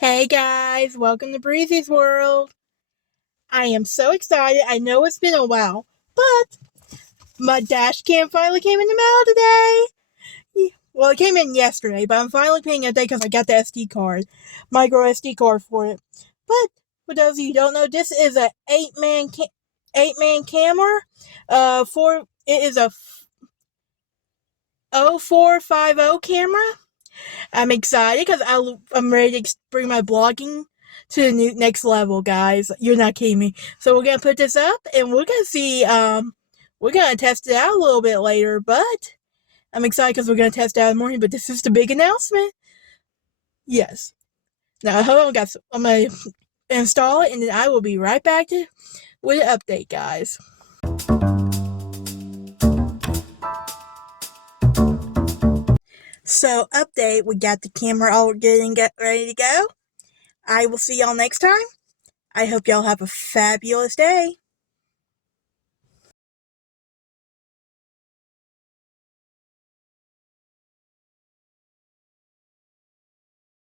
Hey guys, welcome to Breezy's World. I am so excited. I know it's been a while, but my dash cam finally came in the mail today. Well, it came in yesterday, but I'm finally paying it today because I got the SD card, micro SD card for it. But for those of you who don't know, this is a eight man camera. It is a 0450 camera. I'm excited because I'm ready to bring my blogging to the next level, guys. You're not kidding me. So we're gonna put this up, and we're gonna see. We're gonna test it out a little bit later, but I'm excited because we're gonna test it out in the morning. But this is the big announcement. Yes. Now hold on, guys. I'm gonna install it, and then I will be right back with an update, guys. So update. We got the camera all good and ready to go. I will see y'all next time. I hope y'all have a fabulous day.